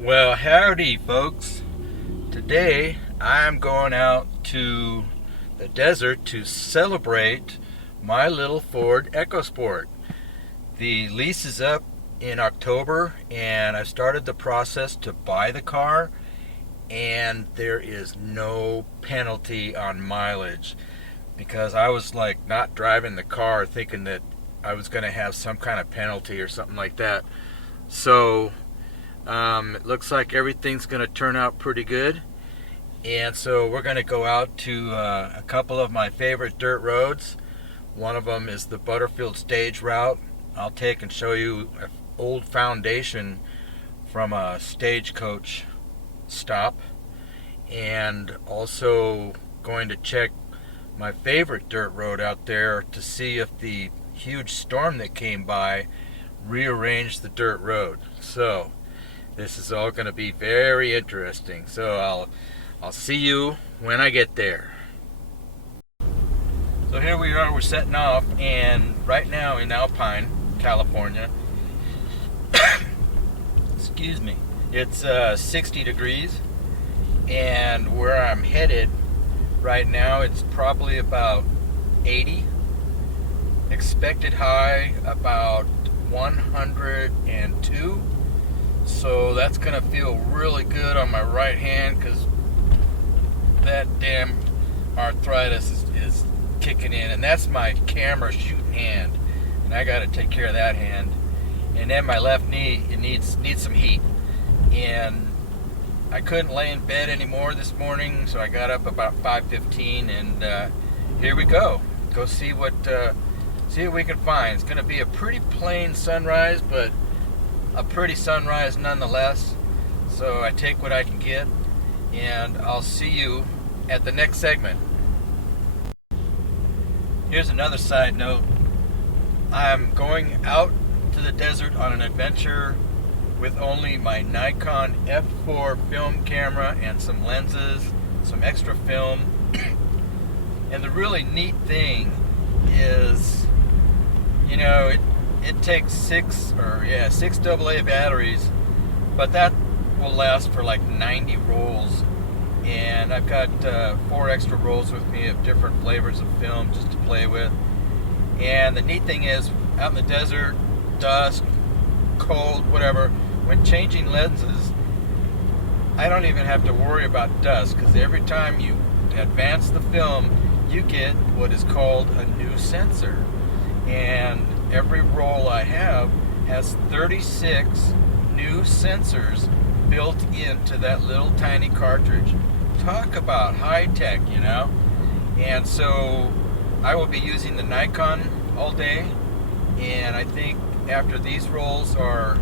Well, howdy, folks. Today I'm going out to the desert to celebrate my little Ford EcoSport. The lease is up in October, and I've started the process to buy the car, and there is no penalty on mileage because I was like not driving the car thinking that I was going to have some kind of penalty or something like that. So it looks like everything's going to turn out pretty good. And so we're going to go out to a couple of my favorite dirt roads. One of them is the Butterfield Stage Route. I'll take and show you an old foundation from a stagecoach stop. And also going to check my favorite dirt road out there to see if the huge storm that came by rearranged the dirt road. So this is all going to be very interesting. So I'll see you when I get there. So here we are, we're setting off, and right now in Alpine, California, excuse me, it's 60 degrees, and where I'm headed right now, it's probably about 80. Expected high about 102. So that's going to feel really good on my right hand because that damn arthritis is kicking in. And that's my camera shooting hand. And I got to take care of that hand. And then my left knee, it needs some heat. And I couldn't lay in bed anymore this morning, so I got up about 5:15, and here we go. Go see what we can find. It's going to be a pretty plain sunrise, but a pretty sunrise nonetheless. So I take what I can get, and I'll see you at the next segment. Here's another side note. I'm going out to the desert on an adventure with only my Nikon F4 film camera and some lenses, some extra film. And the really neat thing is, it takes six AA batteries, but that will last for like 90 rolls. And I've got 4 extra rolls with me of different flavors of film just to play with. And the neat thing is, out in the desert, dust, cold, whatever, when changing lenses, I don't even have to worry about dust, because every time you advance the film, you get what is called a new sensor. And every roll I have has 36 new sensors built into that little tiny cartridge. Talk about high tech, And so I will be using the Nikon all day, and I think after these rolls are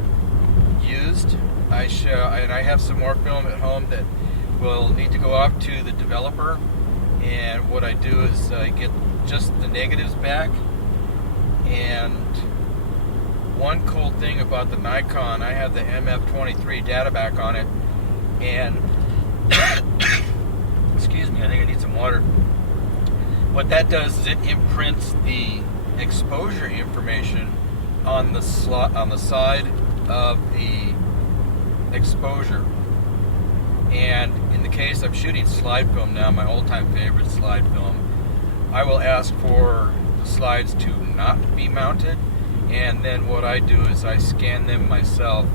used, I have some more film at home that will need to go off to the developer. And what I do is I get just the negatives back. And one cool thing about the Nikon, I have the MF23 data back on it, and excuse me, I think I need some water. What that does is it imprints the exposure information on the side of the exposure. And in the case I'm shooting slide film now, my all-time favorite slide film, I will ask for the slides to not be mounted, and then what I do is I scan them myself.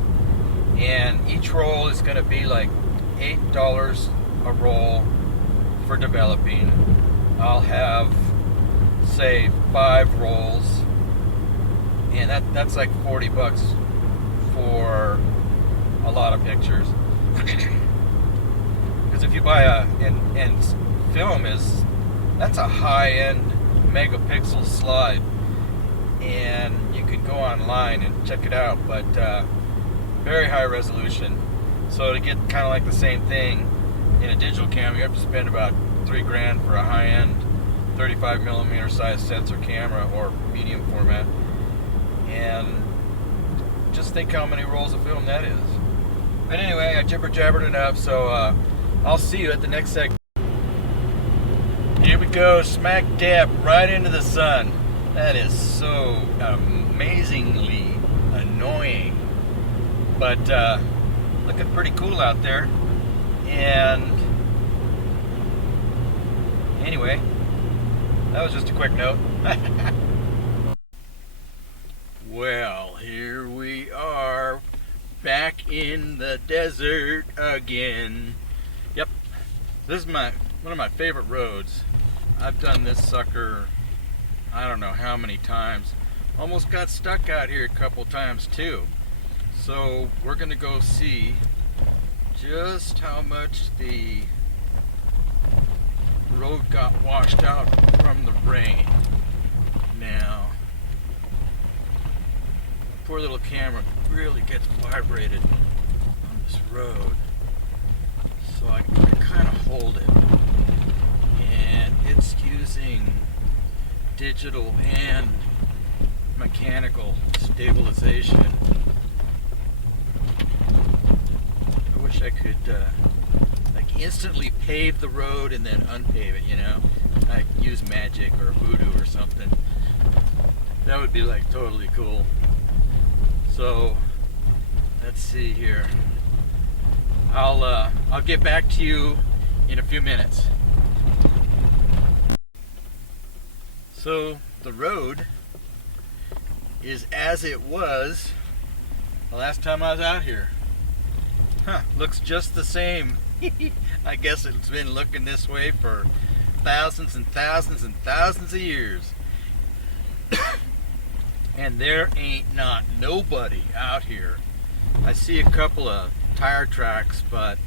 And each roll is going to be like $8 a roll for developing. I'll have, say, 5 rolls, and that's like $40 for a lot of pictures. Because if you buy and film that's a high-end megapixel slide, and you can go online and check it out, but very high resolution. So to get kind of like the same thing in a digital camera, you have to spend about $3,000 for a high-end 35mm size sensor camera or medium format. And just think how many rolls of film that is. But anyway, I jibber-jabbered enough, so I'll see you at the next segment. Here we go, smack dab right into the sun. That is so amazingly annoying. But looking pretty cool out there. And anyway, that was just a quick note. Well, here we are, back in the desert again. Yep, this is one of my favorite roads. I've done this sucker, I don't know how many times. Almost got stuck out here a couple times too. So we're gonna go see just how much the road got washed out from the rain. Now, poor little camera really gets vibrated on this road, so I kind of hold it, and it's using digital and mechanical stabilization. I wish I could like instantly pave the road and then unpave it, you know, like use magic or voodoo or something. That would be like totally cool. So let's see here. I'll get back to you in a few minutes. So the road is as it was the last time I was out here. Looks just the same. I guess it's been looking this way for thousands and thousands and thousands of years. And there ain't not nobody out here. I see a couple of tire tracks, but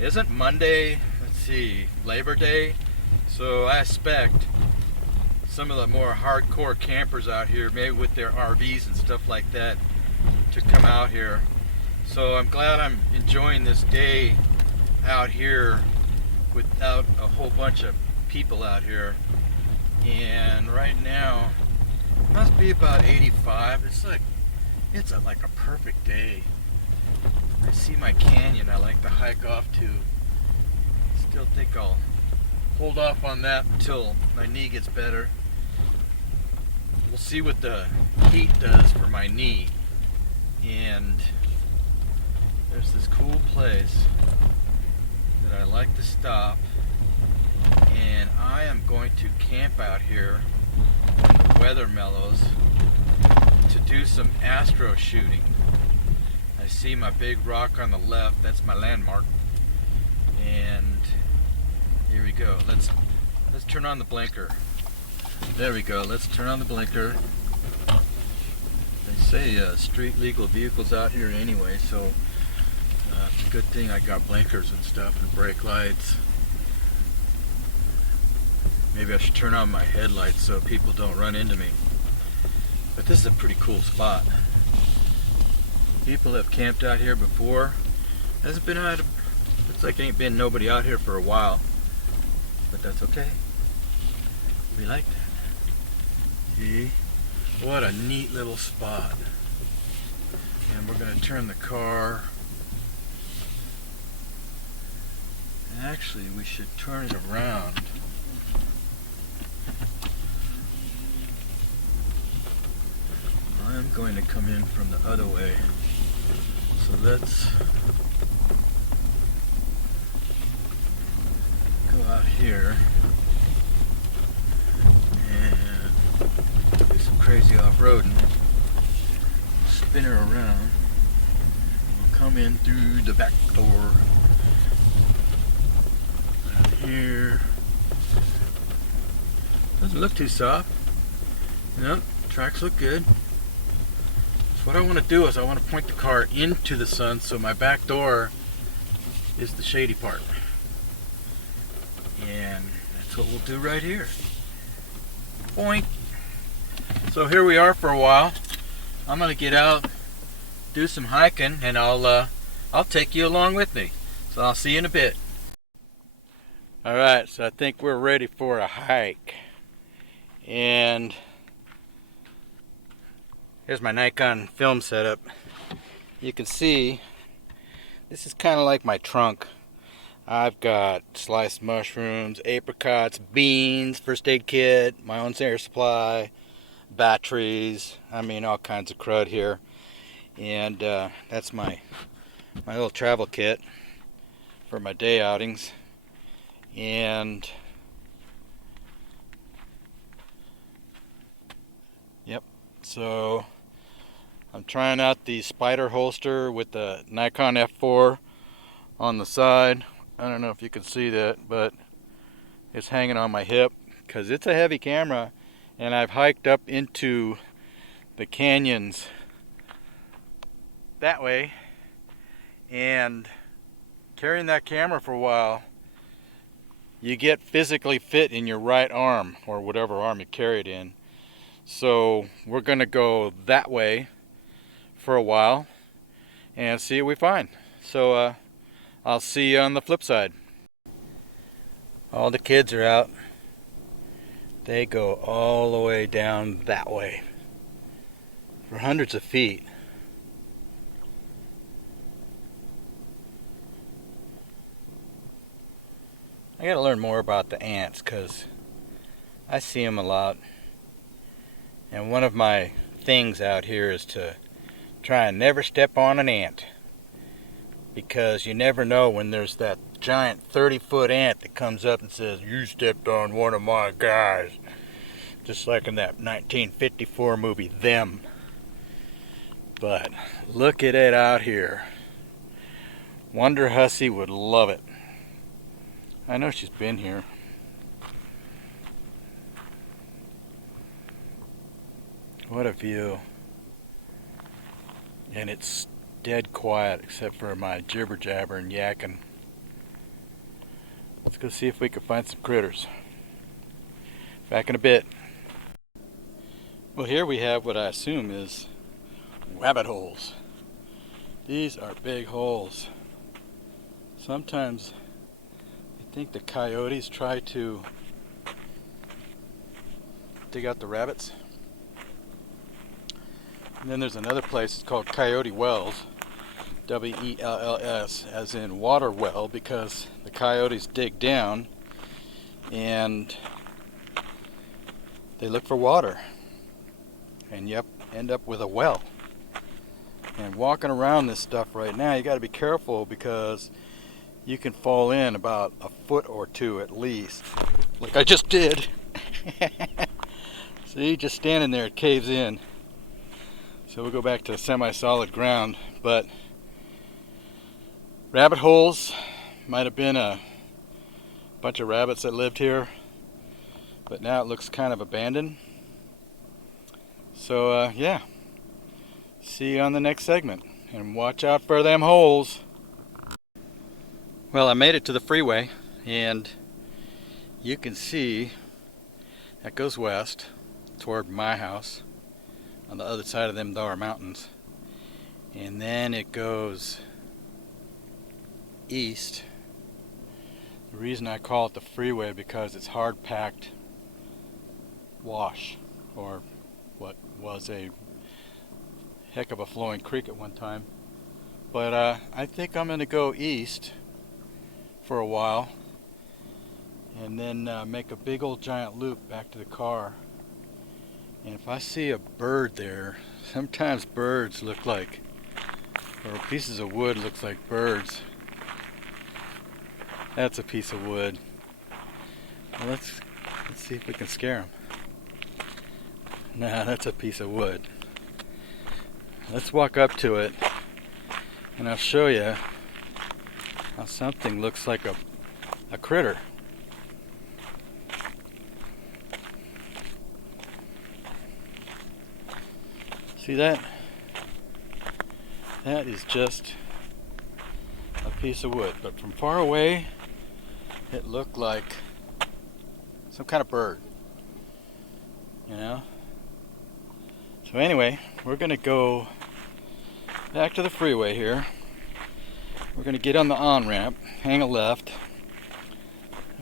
isn't Monday, let's see, Labor Day? So I expect some of the more hardcore campers out here, maybe with their RVs and stuff like that, to come out here. So I'm glad I'm enjoying this day out here without a whole bunch of people out here. And right now, it must be about 85. It's like a perfect day. I see my canyon I like to hike off to. Still think I'll hold off on that until my knee gets better. We'll see what the heat does for my knee. And there's this cool place that I like to stop, and I am going to camp out here when the weather mellows to do some astro shooting. I see my big rock on the left, that's my landmark. And here we go. Let's turn on the blinker. There we go. Let's turn on the blinker. They say street legal vehicles out here anyway, so it's a good thing I got blinkers and stuff and brake lights. Maybe I should turn on my headlights so people don't run into me. But this is a pretty cool spot. People have camped out here before. Looks like ain't been nobody out here for a while. But that's okay. We like that. See? What a neat little spot. And we're going to turn the car. Actually, we should turn it around. I'm going to come in from the other way. So let's go out here and do some crazy off-roading. Spin her around. We'll come in through the back door. Out here. Doesn't look too soft. Nope, tracks look good. So what I want to do is I want to point the car into the sun so my back door is the shady part. And that's what we'll do right here. Point. So here we are for a while. I'm going to get out, do some hiking, and I'll take you along with me. So I'll see you in a bit. Alright, so I think we're ready for a hike. And here's my Nikon film setup. You can see this is kind of like my trunk. I've got sliced mushrooms, apricots, beans, first aid kit, my own air supply, batteries, I mean all kinds of crud here. And that's my my little travel kit for my day outings. And yep, so I'm trying out the Spider holster with the Nikon F4 on the side. I don't know if you can see that, but it's hanging on my hip because it's a heavy camera, and I've hiked up into the canyons that way, and carrying that camera for a while, you get physically fit in your right arm, or whatever arm you carry it in. So we're gonna go that way for a while and see what we find. So I'll see you on the flip side. All the kids are out. They go all the way down that way for hundreds of feet. I gotta learn more about the ants because I see them a lot. And one of my things out here is to try and never step on an ant, because you never know when there's that giant 30-foot ant that comes up and says, "You stepped on one of my guys." Just like in that 1954 movie, Them. But look at it out here. Wonder Hussy would love it. I know she's been here. What a view. And it's dead quiet except for my jibber jabber and yakking. Let's go see if we can find some critters. Back in a bit. Well, here we have what I assume is rabbit holes. These are big holes. Sometimes I think the coyotes try to dig out the rabbits. And then there's another place, it's called Coyote Wells, W-E-L-L-S, as in water well, because the coyotes dig down and they look for water, and you end up with a well. And walking around this stuff right now, you got to be careful because you can fall in about a foot or two at least, like I just did. See, just standing there, it caves in. So we'll go back to semi-solid ground, but rabbit holes, might have been a bunch of rabbits that lived here, but now it looks kind of abandoned. So yeah, see you on the next segment, and watch out for them holes. Well, I made it to the freeway, and you can see that goes west toward my house. On the other side of them Dar Mountains, and then it goes east. The reason I call it the freeway because it's hard packed wash, or what was a heck of a flowing creek at one time. But I think I'm going to go east for a while and then make a big old giant loop back to the car. And if I see a bird there, sometimes birds look like, or pieces of wood looks like birds. That's a piece of wood. Well, let's see if we can scare them. Nah, that's a piece of wood. Let's walk up to it, and I'll show you how something looks like a critter. See that? That is just a piece of wood, but from far away it looked like some kind of bird, you know? So anyway, we're gonna go back to the freeway here. We're gonna get on the on-ramp, hang a left.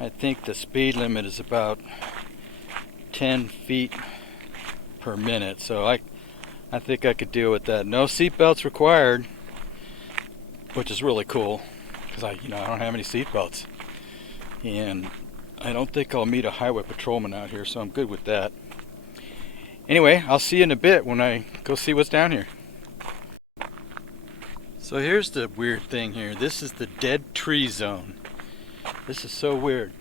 I think the speed limit is about 10 feet per minute, so I think I could deal with that. No seatbelts required, which is really cool because I don't have any seatbelts, and I don't think I'll meet a highway patrolman out here, so I'm good with that. Anyway, I'll see you in a bit when I go see what's down here. So here's the weird thing here. This is the dead tree zone. This is so weird.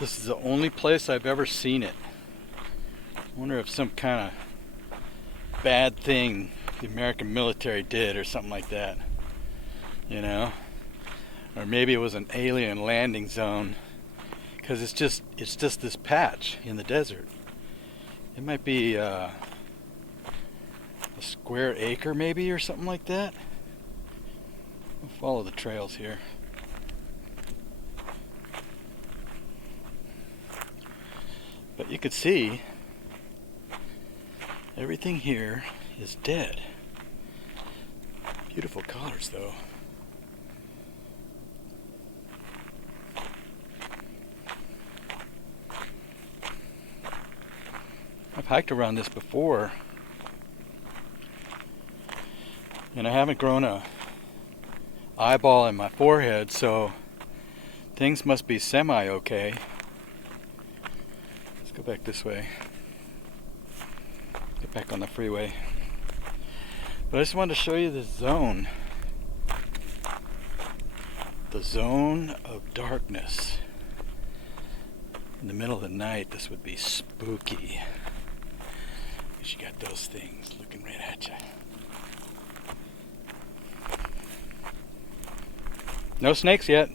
This is the only place I've ever seen it. I wonder if some kind of bad thing the American military did or something like that. You know? Or maybe it was an alien landing zone. Because it's just this patch in the desert. It might be a square acre maybe or something like that. We'll follow the trails here. But you could see everything here is dead. Beautiful colors though. I've hiked around this before, and I haven't grown a eyeball in my forehead, so things must be semi-okay. Let's go back this way. Get back on the freeway. But I just wanted to show you the zone. The zone of darkness. In the middle of the night, this would be spooky. Because you got those things looking right at you. No snakes yet.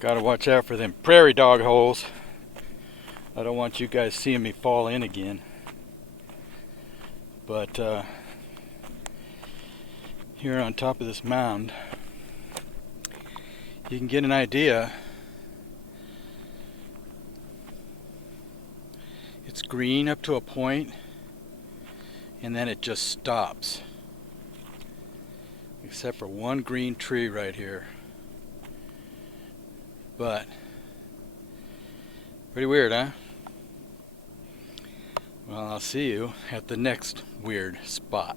Gotta watch out for them prairie dog holes. I don't want you guys seeing me fall in again. But here on top of this mound, you can get an idea. It's green up to a point, and then it just stops. Except for one green tree right here. But pretty weird, huh? Well, I'll see you at the next weird spot.